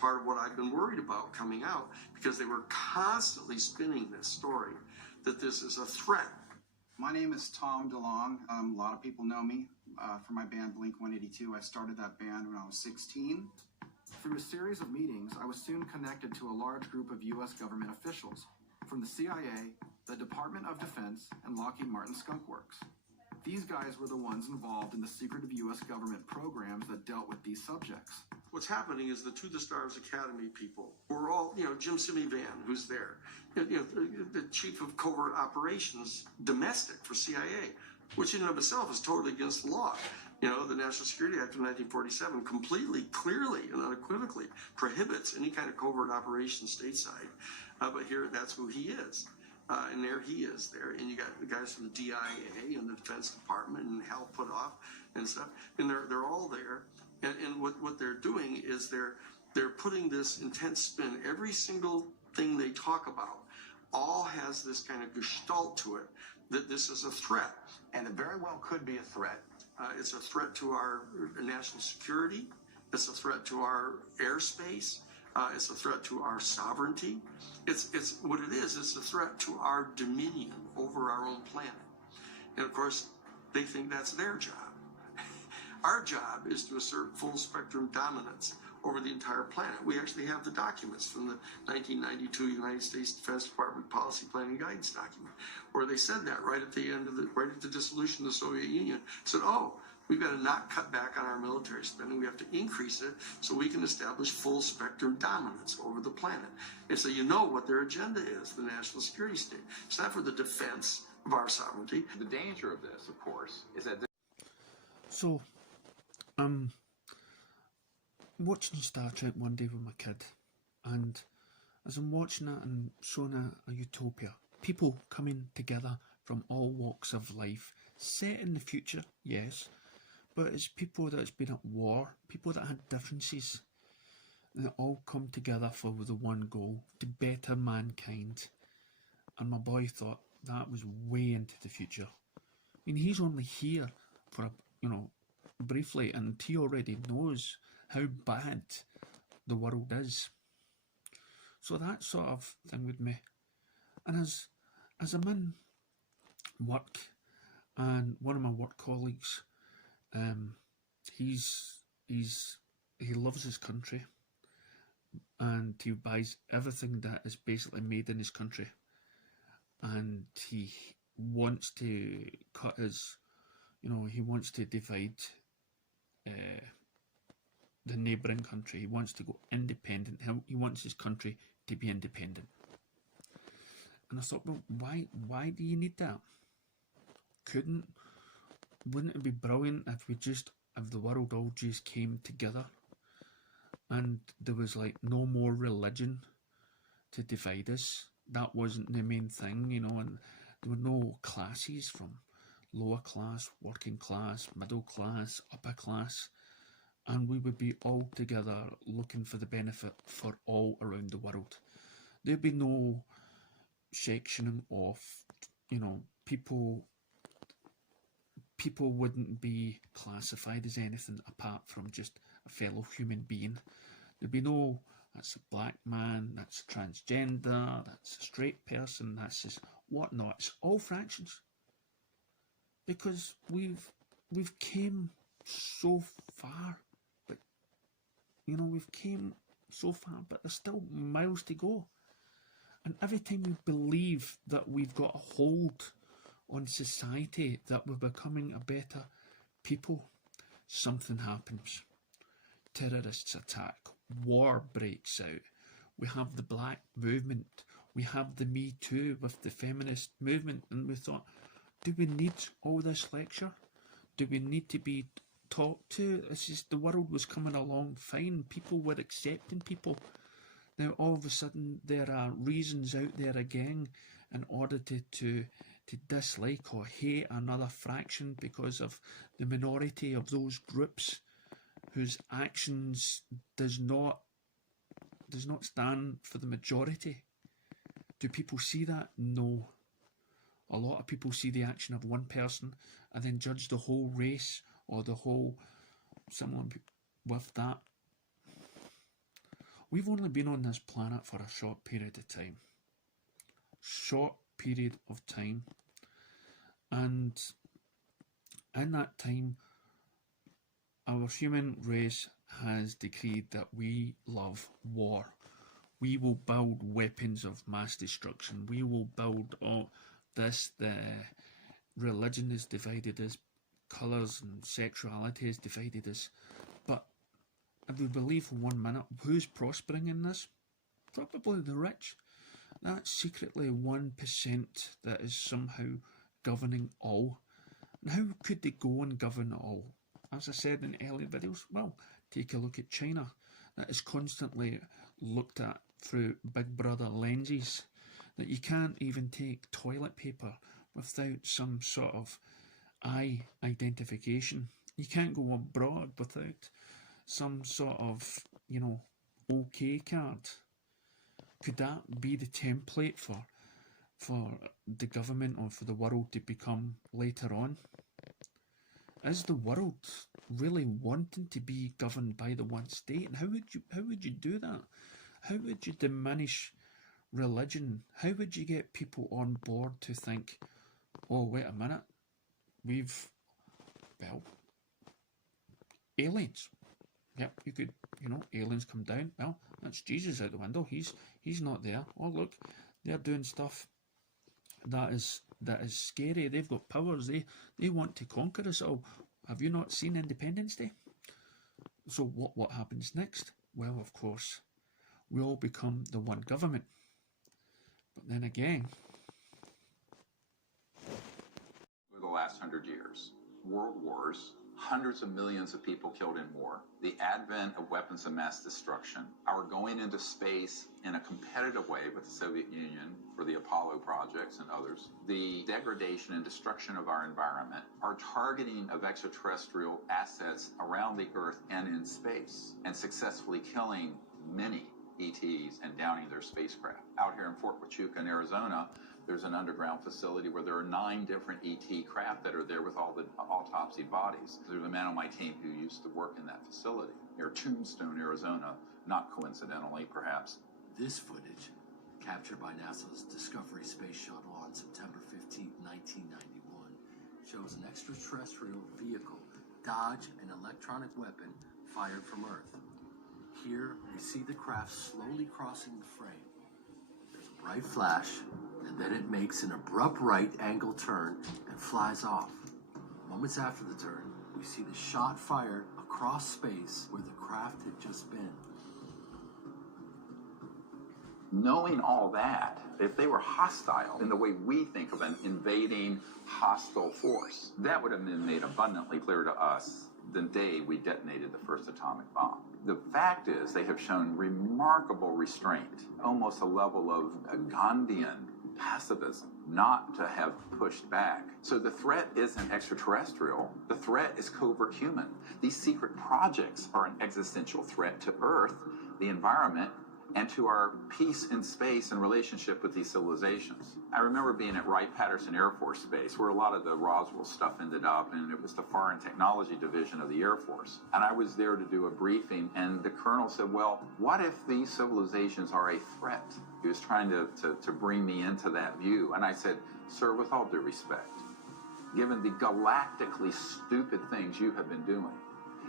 part of what I've been worried about coming out, because they were constantly spinning this story that this is a threat. My name is Tom DeLong. A lot of people know me from my band Blink-182. I started that band when I was 16. Through a series of meetings, I was soon connected to a large group of U.S. government officials from the CIA, the Department of Defense, and Lockheed Martin Skunk Works. These guys were the ones involved in the secretive U.S. government programs that dealt with these subjects. What's happening is the To the Stars Academy people, who are all, Jim Simi Van, who's there, the chief of covert operations, domestic for CIA, which in and of itself is totally against the law. The National Security Act of 1947 completely, clearly, and unequivocally prohibits any kind of covert operation stateside. But here, that's who he is. And there he is there. And you got the guys from the DIA and the Defense Department and Hal Puthoff and stuff. And they're all there. And what they're doing is they're putting this intense spin. Every single thing they talk about all has this kind of gestalt to it, that this is a threat. And it very well could be a threat. It's a threat to our national security. It's a threat to our airspace. It's a threat to our sovereignty. It's what it is. It's a threat to our dominion over our own planet. And of course, they think that's their job. Our job is to assert full spectrum dominance over the entire planet. We actually have the documents from the 1992 United States Defense Department Policy Planning Guidance document, where they said that right at the end of right at the dissolution of the Soviet Union, said, oh, we've got to not cut back on our military spending. We have to increase it so we can establish full spectrum dominance over the planet. And so you know what their agenda is, the national security state. It's not for the defense of our sovereignty. The danger of this, of course, is that... So, watching Star Trek one day with my kid, and as I'm watching it and showing a utopia, people coming together from all walks of life, set in the future, yes, but it's people that's been at war, people that had differences, and they all come together for the one goal, to better mankind. And my boy thought that was way into the future. I mean, he's only here for briefly, and he already knows how bad the world is. So that sort of thing with me. And as I'm in work, and one of my work colleagues, he loves his country, and he buys everything that is basically made in his country, and he wants to cut his, he wants to divide the neighbouring country. He wants to go independent. He wants his country to be independent. And I thought, well, why do you need that? Wouldn't it be brilliant if the world all just came together and there was like no more religion to divide us? That wasn't the main thing, and there were no classes from lower class, working class, middle class, upper class, and we would be all together looking for the benefit for all around the world. There'd be no sectioning off, people wouldn't be classified as anything apart from just a fellow human being. There'd be no, that's a black man, that's a transgender, that's a straight person, that's just whatnot. It's all fractions. Because we've came so far, but we've came so far, but there's still miles to go. And every time we believe that we've got a hold on society, that we're becoming a better people, something happens. Terrorists attack, war breaks out. We have the black movement, we have the Me Too with the feminist movement, and we thought, do we need all this lecture? Do we need to be talked to? It's just the world was coming along fine. People were accepting people. Now all of a sudden there are reasons out there again in order to dislike or hate another fraction because of the minority of those groups whose actions does not stand for the majority. Do people see that? No. A lot of people see the action of one person and then judge the whole race or the whole someone with that. We've only been on this planet for a short period of time. Short period of time. And in that time, our human race has decreed that we love war. We will build weapons of mass destruction. We will build all this. The religion has divided us. Colours and sexuality has divided us. But if we believe for 1 minute, who's prospering in this? Probably the rich. That's secretly 1% that is somehow governing all. And how could they go and govern all? As I said in earlier videos, well, take a look at China. That is constantly looked at through Big Brother lenses. That you can't even take toilet paper without some sort of eye identification. You can't go abroad without some sort of, OK card. Could that be the template for the government or for the world to become later on? Is the world really wanting to be governed by the one state? And how would you do that? How would you diminish religion? How would you get people on board to think, oh, wait a minute, aliens. Yep, you could, aliens come down. Well, that's Jesus out the window. He's not there. Oh, look, they're doing stuff that is scary. They've got powers. They want to conquer us all. Have you not seen Independence Day? So what happens next? Well, of course, we all become the one government. But then again, over the last 100 years, world wars, hundreds of millions of people killed in war, the advent of weapons of mass destruction, our going into space in a competitive way with the Soviet Union for the Apollo projects and others, the degradation and destruction of our environment, our targeting of extraterrestrial assets around the Earth and in space, and successfully killing many ETs and downing their spacecraft. Out here in Fort Huachuca in Arizona, there's an underground facility where there are 9 different ET craft that are there with all the autopsy bodies. There's a man on my team who used to work in that facility near Tombstone, Arizona, not coincidentally, perhaps. This footage, captured by NASA's Discovery Space Shuttle on September 15, 1991, shows an extraterrestrial vehicle dodge an electronic weapon fired from Earth. Here, we see the craft slowly crossing the frame. There's a bright flash, and then it makes an abrupt right-angle turn and flies off. Moments after the turn, we see the shot fired across space where the craft had just been. Knowing all that, if they were hostile in the way we think of an invading hostile force, that would have been made abundantly clear to us the day we detonated the first atomic bomb. The fact is, they have shown remarkable restraint, almost a level of a Gandhian pacifism, not to have pushed back. So the threat isn't extraterrestrial, the threat is covert human. These secret projects are an existential threat to Earth, the environment, and to our peace in space and relationship with these civilizations. I remember being at Wright-Patterson Air Force Base, where a lot of the Roswell stuff ended up, and it was the Foreign Technology Division of the Air Force. And I was there to do a briefing, and the colonel said, well, what if these civilizations are a threat? He was trying to bring me into that view. And I said, sir, with all due respect, given the galactically stupid things you have been doing,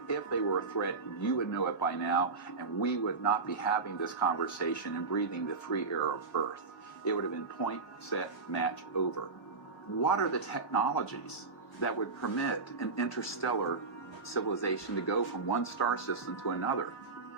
if they were a threat, you would know it by now, and we would not be having this conversation and breathing the free air of Earth. It would have been point, set, match, over. What are the technologies that would permit an interstellar civilization to go from one star system to another?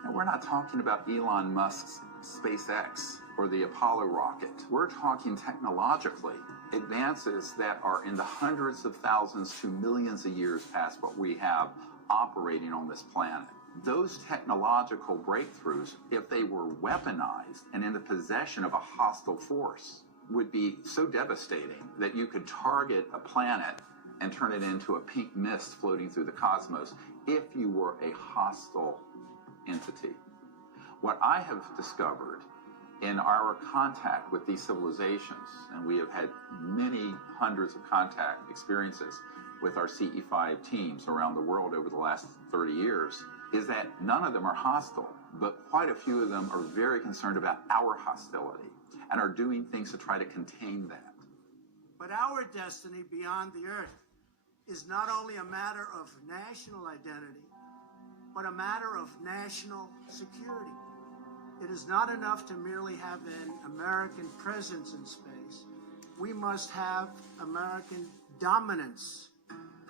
And we're not talking about Elon Musk's SpaceX or the Apollo rocket. We're talking technologically advances that are in the hundreds of thousands to millions of years past what we have operating on this planet. Those technological breakthroughs, if they were weaponized and in the possession of a hostile force, would be so devastating that you could target a planet and turn it into a pink mist floating through the cosmos if you were a hostile entity. What I have discovered in our contact with these civilizations, and we have had many hundreds of contact experiences with our CE5 teams around the world over the last 30 years, is that none of them are hostile, but quite a few of them are very concerned about our hostility and are doing things to try to contain that. But our destiny beyond the earth is not only a matter of national identity, but a matter of national security. It is not enough to merely have an American presence in space. We must have American dominance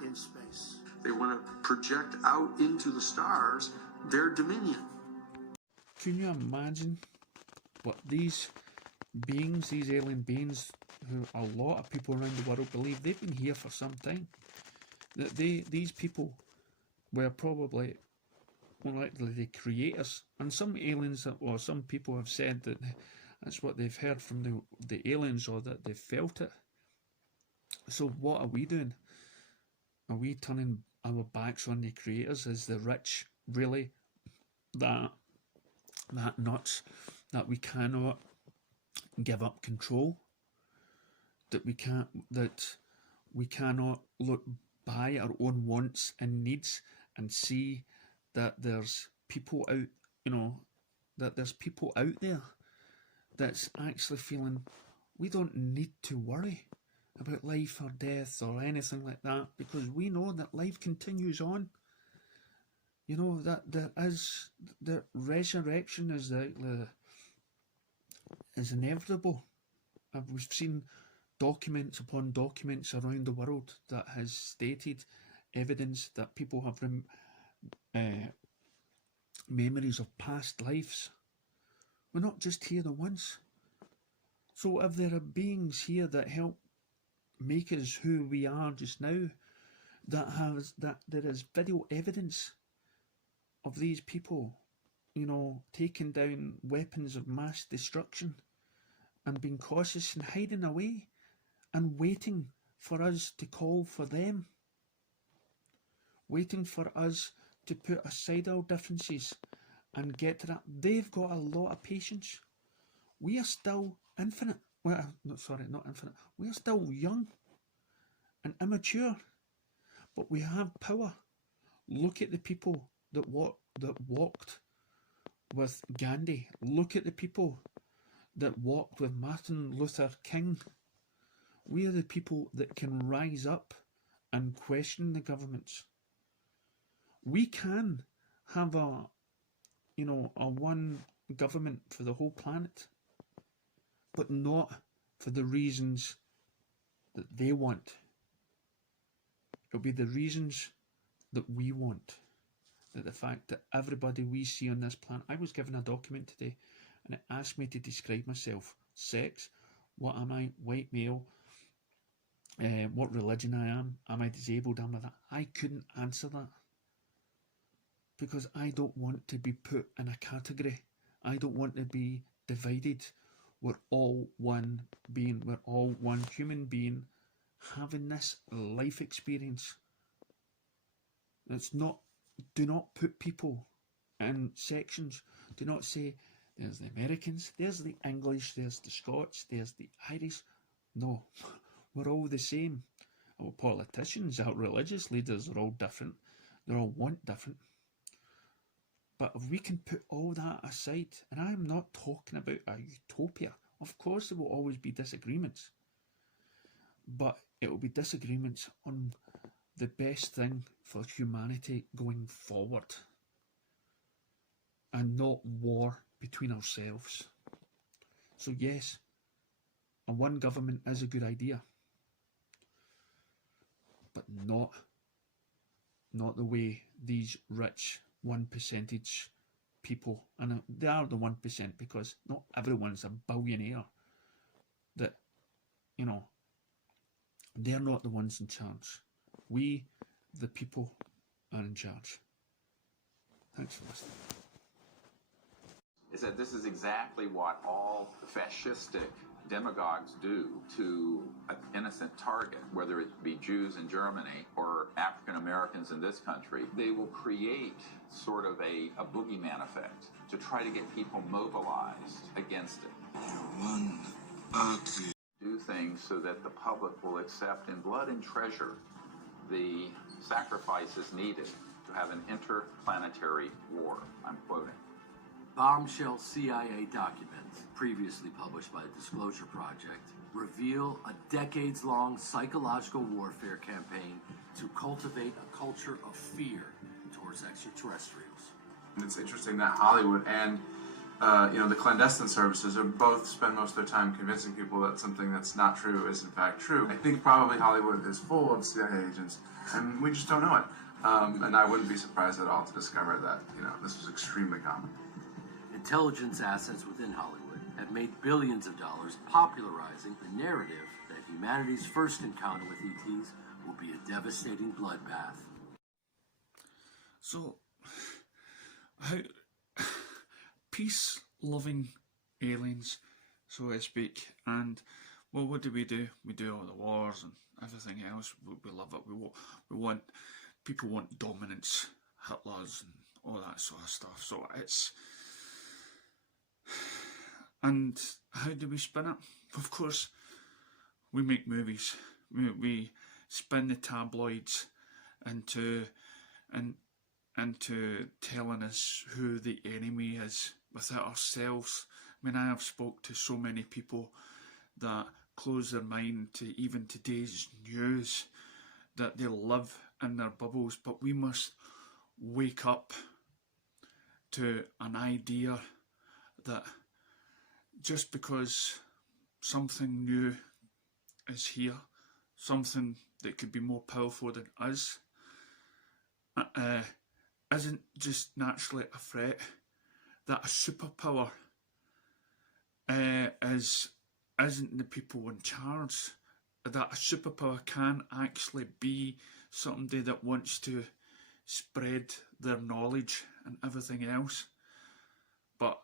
in space. They want to project out into the stars their dominion. Can you imagine what these beings, these alien beings, who a lot of people around the world believe they've been here for some time, that these people were probably more likely the creators, and some aliens or some people have said that that's what they've heard from the aliens, or that they've felt it. So what are we doing? Are we turning our backs on the creators? Is the rich really that nuts that we cannot give up control? That we cannot look by our own wants and needs and see that there's people out, that there's people out there that's actually feeling we don't need to worry about life or death or anything like that, because we know that life continues on. That there is the resurrection is inevitable. We've seen documents upon documents around the world that has stated evidence that people have memories of past lives. We're not just here the once. So if there are beings here that help make us who we are just now, that there is video evidence of these people, taking down weapons of mass destruction and being cautious and hiding away and waiting for us to call for them, waiting for us to put aside our differences and get to that. They've got a lot of patience. We are still infinite. Well, not infinite. We are still young and immature, but we have power. Look at the people that walked with Gandhi. Look at the people that walked with Martin Luther King. We are the people that can rise up and question the governments. We can have a one government for the whole planet, but not for the reasons that they want. It'll be the reasons that we want. That the fact that everybody we see on this planet, I was given a document today and it asked me to describe myself. Sex, what am I, white male, what religion I am I disabled, am I that? I couldn't answer that, because I don't want to be put in a category. I don't want to be divided. We're all one being. We're all one human being having this life experience. Do not put people in sections. Do not say, there's the Americans, there's the English, there's the Scots, there's the Irish. No, we're all the same. Our politicians, our religious leaders are all different. They all want different. But if we can put all that aside, and I'm not talking about a utopia. Of course there will always be disagreements. But it will be disagreements on the best thing for humanity going forward. And not war between ourselves. So yes, a one government is a good idea. But not the way these rich 1% people, and they are the 1% because not everyone's a billionaire, that, they're not the ones in charge. We, the people, are in charge. Thanks for listening. Is that this is exactly what all fascistic demagogues do to an innocent target, whether it be Jews in Germany or African Americans in this country. They will create sort of a boogeyman effect to try to get people mobilized against it. One ugly. Do things so that the public will accept in blood and treasure the sacrifices needed to to have an interplanetary war. I'm quoting. Bombshell CIA documents, previously published by the Disclosure Project, reveal a decades-long psychological warfare campaign to cultivate a culture of fear towards extraterrestrials. It's interesting that Hollywood and the clandestine services are both spend most of their time convincing people that something that's not true is in fact true. I think probably Hollywood is full of CIA agents, and we just don't know it. And I wouldn't be surprised at all to discover that this was extremely common. Intelligence assets within Hollywood have made billions of dollars popularizing the narrative that humanity's first encounter with ETs will be a devastating bloodbath. So, how peace-loving aliens, so to speak, and well, what do? We do all the wars and everything else. We love it. We want people want dominance, Hitlers and all that sort of stuff. So it's, and how do we spin it? Of course, we make movies. We spin the tabloids into telling us who the enemy is without ourselves. I mean, I have spoke to so many people that close their mind to even today's news, that they live in their bubbles, but we must wake up to an idea that just because something new is here, something that could be more powerful than us, isn't just naturally a threat, that a superpower isn't the people in charge, that a superpower can actually be somebody that wants to spread their knowledge and everything else. But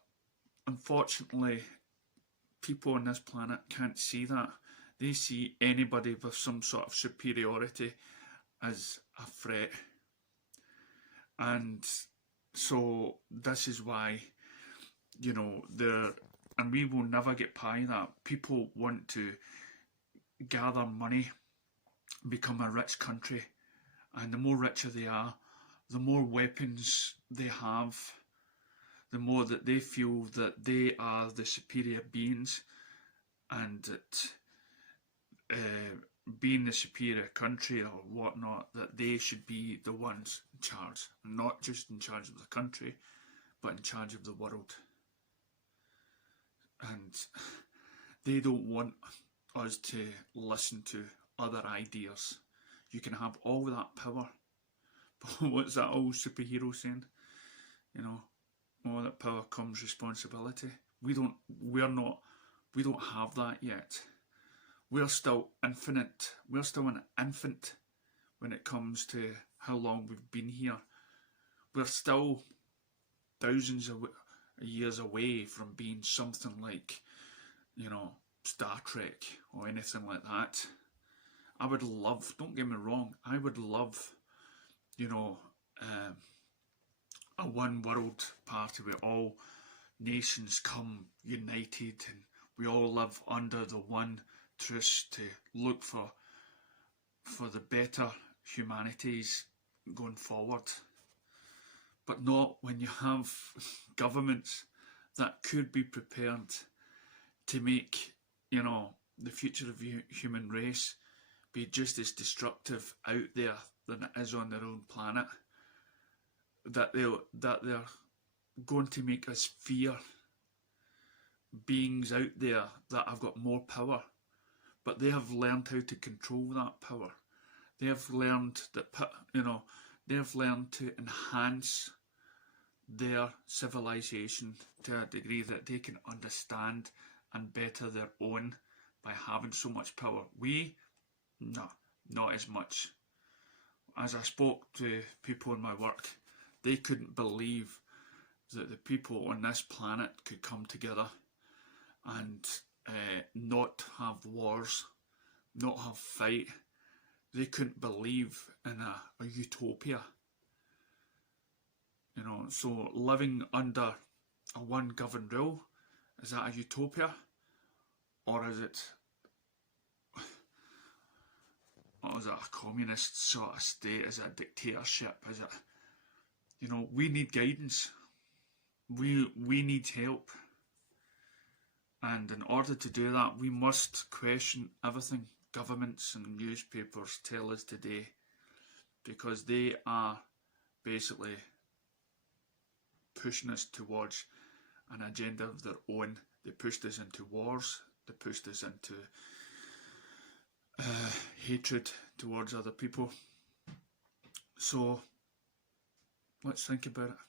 unfortunately, people on this planet can't see that. They see anybody with some sort of superiority as a threat. And so this is why, and we will never get by that. People want to gather money, become a rich country, and the more richer they are, the more weapons they have, the more that they feel that they are the superior beings, and that being the superior country or whatnot, that they should be the ones in charge, not just in charge of the country, but in charge of the world. And they don't want us to listen to other ideas. You can have all that power, but what's that old superhero saying? All that power comes responsibility. We don't have that yet. We're still infinite. We're still an infant when it comes to how long we've been here. We're still thousands of years away from being something like, Star Trek or anything like that. I would love, don't get me wrong, I would love, a one world party where all nations come united and we all live under the one truth to look for the better humanities going forward. But not when you have governments that could be prepared to make, the future of the human race be just as destructive out there than it is on their own planet. That they're going to make us fear beings out there that have got more power, but they have learned how to control that power. They have learned that they have learned to enhance their civilization to a degree that they can understand and better their own by having so much power. We, no, not as much. As I spoke to people in my work, they couldn't believe that the people on this planet could come together and not have wars, not have fight. They couldn't believe in a utopia. So living under a one governed rule, is that a utopia? Or is it a communist sort of state? Is it a dictatorship? Is it You know, we need guidance. We need help. And in order to do that, we must question everything governments and newspapers tell us today, because they are basically pushing us towards an agenda of their own. They pushed us into wars. They pushed us into hatred towards other people. So let's think about it.